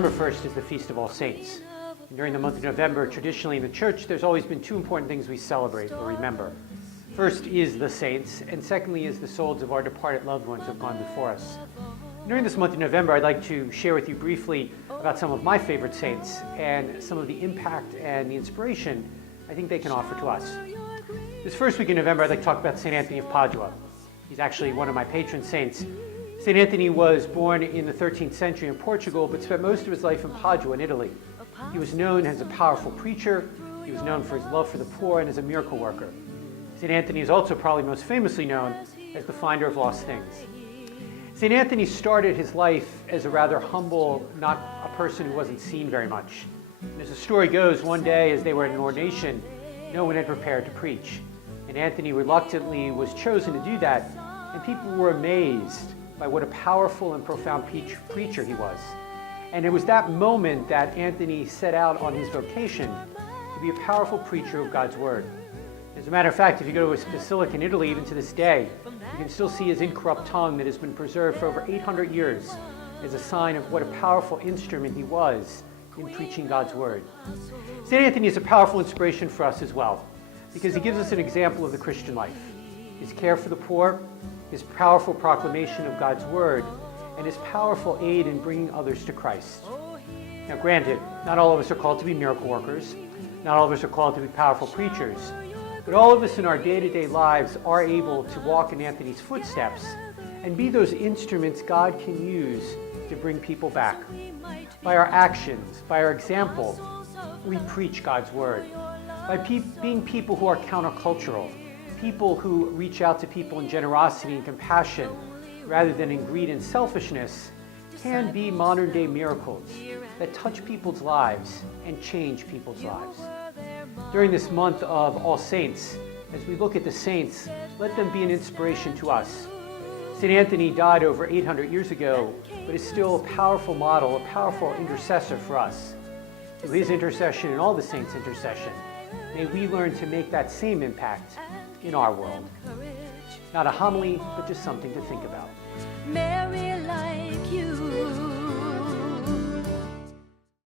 November 1st is the Feast of All Saints. And during the month of November, traditionally in the church, there's always been two important things we celebrate or remember. First is the saints, and secondly is the souls of our departed loved ones who have gone before us. During this month of November, I'd like to share with you briefly about some of my favorite saints and some of the impact and the inspiration I think they can offer to us. This first week in November, I'd like to talk about St. Anthony of Padua. He's actually one of my patron saints. St. Anthony was born in the 13th century in Portugal, but spent most of his life in Padua in Italy. He was known as a powerful preacher, he was known for his love for the poor, and as a miracle worker. St. Anthony is also probably most famously known as the finder of lost things. St. Anthony started his life as a rather humble, not a person who wasn't seen very much. And as the story goes, one day as they were at an ordination, no one had prepared to preach. And Anthony reluctantly was chosen to do that, and people were amazed by what a powerful and profound preacher he was. And it was that moment that Anthony set out on his vocation to be a powerful preacher of God's Word. As a matter of fact, if you go to his basilica in Italy, even to this day, you can still see his incorrupt tongue that has been preserved for over 800 years as a sign of what a powerful instrument he was in preaching God's Word. St. Anthony is a powerful inspiration for us as well, because he gives us an example of the Christian life. His care for the poor, his powerful proclamation of God's Word, and his powerful aid in bringing others to Christ. Now granted, not all of us are called to be miracle workers, not all of us are called to be powerful preachers, but all of us in our day-to-day lives are able to walk in Anthony's footsteps and be those instruments God can use to bring people back. By our actions, by our example, we preach God's Word. By being people who are countercultural, people who reach out to people in generosity and compassion rather than in greed and selfishness, can be modern-day miracles that touch people's lives and change people's lives. During this month of All Saints, as we look at the saints, let them be an inspiration to us. St. Anthony died over 800 years ago, but is still a powerful model, a powerful intercessor for us. Through his intercession and all the saints' intercession, may we learn to make that same impact in our world. Not a homily, but just something to think about. Mary, like you.